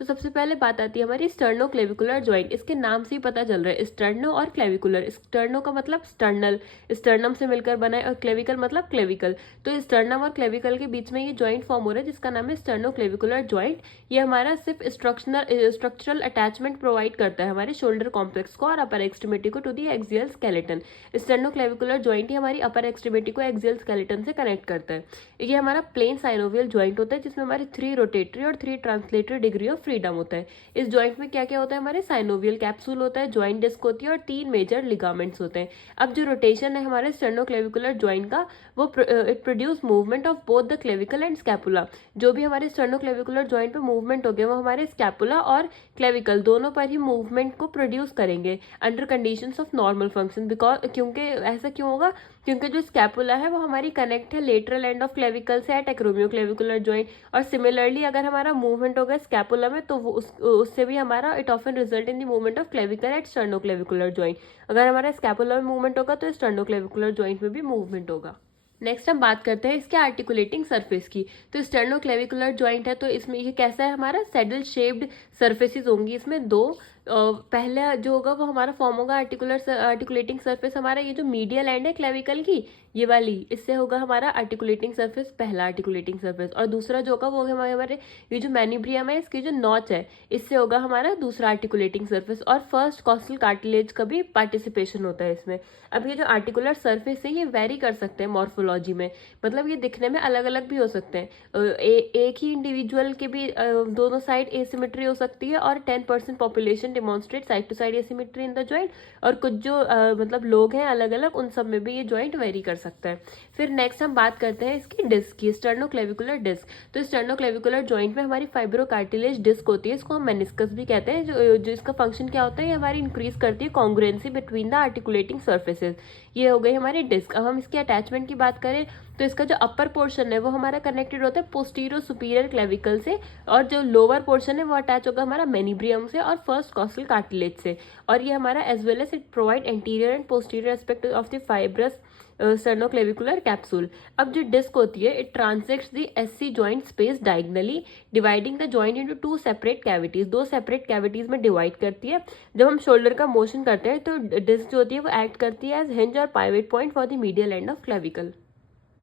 तो सबसे पहले बात आती है हमारी स्टर्नोक्लेविकुलर जॉइंट। इसके नाम से ही पता चल रहा है स्टर्नो और क्लेविकुलर। स्टर्नो का मतलब स्टर्नल, स्टर्नम से मिलकर बना है, और क्लेविकल मतलब क्लेविकल। तो स्टर्नम और क्लेविकल के बीच में ये जॉइंट फॉर्म हो रहा है जिसका नाम है स्टर्नोक्लेविकुलर जॉइंट। ये हमारा सिर्फ स्ट्रक्चरल अटैचमेंट प्रोवाइड करता है हमारे शोल्डर कॉम्प्लेक्स को और अपर एक्सट्रीमिटी को to the axial skeleton. Sternoclavicular joint ही हमारी अपर एक्सट्रीमिटी को एक्सियल स्केलेटन से कनेक्ट करता है। ये हमारा प्लेन साइनोवियल जॉइंट होता है जिसमें हमारे 3 रोटेटरी और 3 ट्रांसलेटरी डिग्री ऑफ फ्रीडम होता है। इस जॉइंट में क्या क्या होता है, हमारे साइनोवियल कैप्सूल होता है, जॉइंट डिस्क होती है और 3 मेजर लिगामेंट्स होते हैं। अब जो रोटेशन है हमारे स्टर्नोक्लेविकुलर जॉइंट का, वो it produce movement of both the clavicle and scapula. जो भी हमारे स्टर्नोक्लेविकुलर जॉइंट पे मूवमेंट हो गया वो हमारे स्कैपुला और क्लेविकल दोनों पर ही मूवमेंट को प्रोड्यूस करेंगे under conditions of normal function. Because क्योंकि ऐसा क्यों होगा, क्योंकि जो स्कैपुला है वो हमारी कनेक्ट है लेटरल एंड ऑफ क्लेविकल से एट एक्रोमियोक्लेविकुलर जॉइंट। और सिमिलरली अगर हमारा मूवमेंट होगा स्कैपुला में तो वो उससे भी हमारा it often result in the movement of clavicle at sternoclavicular joint. अगर हमारा स्कैपुला में मूवमेंट होगा तो स्टर्नोक्लेविकुलर जॉइंट में भी मूवमेंट होगा। नेक्स्ट हम बात करते हैं इसके आर्टिकुलेटिंग सरफेस की। तो स्टर्नोक्लेविकुलर जॉइंट है तो इसमें ये कैसा है, हमारा सैडल शेप्ड सरफेसेस होंगी इसमें दो। पहला जो होगा वो हमारा फॉर्म होगा आर्टिकुलेटिंग सरफेस। हमारा ये जो मीडियल एंड है क्लेविकल की, ये वाली, इससे होगा हमारा आर्टिकुलेटिंग सरफेस, पहला आर्टिकुलेटिंग सरफेस। और दूसरा जो होगा वो होगा हमारे ये जो मैनिब्रियम है इसकी जो नॉच है, इससे होगा हमारा दूसरा आर्टिकुलेटिंग सरफेस। और फर्स्ट कॉस्टल कार्टिलेज का भी पार्टिसिपेशन होता है इसमें। अब ये जो आर्टिकुलर सरफेस है ये वेरी कर सकते हैं मॉर्फोलॉजी में, मतलब ये दिखने में अलग अलग भी हो सकते हैं। एक ही इंडिविजुअल के भी दोनों साइड एसिमेट्री हो सकती है, और 10% population demonstrate side to side asymmetry in the joint. और कुछ जो मतलब लोग हैं अलग अलग, उन सब में भी ये जॉइंट वेरी कर सकता है। फिर नेक्स्ट हम बात करते हैं इसकी डिस्क की, स्टर्नोक्लेविकुलर डिस्क। तो स्टर्नोक्लेविकुलर जॉइंट में हमारी फाइब्रोकार्टिलेज डिस्क होती है, इसको हम मेनिस्कस भी कहते हैं। जो इसका फंक्शन क्या होता है, ये हमारी इंक्रीज करती है congruency between the articulating surfaces. ये हो गई हमारी डिस्क। अब हम इसके अटैचमेंट की बात करें तो इसका जो अपर पोर्शन है वो हमारा कनेक्टेड होता है पोस्टीरियर सुपीरियर क्लेविकल से, और जो लोअर पोर्शन है वो अटैच होगा हमारा मेनिब्रियम से और फर्स्ट कॉस्टल कार्टिलेज से। और ये हमारा as well as it provide anterior and posterior aspect of the fibrous sternoclavicular capsule. अब जो डिस्क होती है it transects the SC joint space diagonally, dividing the joint into 2 separate cavities. 2 separate cavities में divide करती है। जब हम shoulder का मोशन करते हैं तो डिस्क जो होती है वो एक्ट करती है एज हिंज और pivot point for the medial end of clavicle.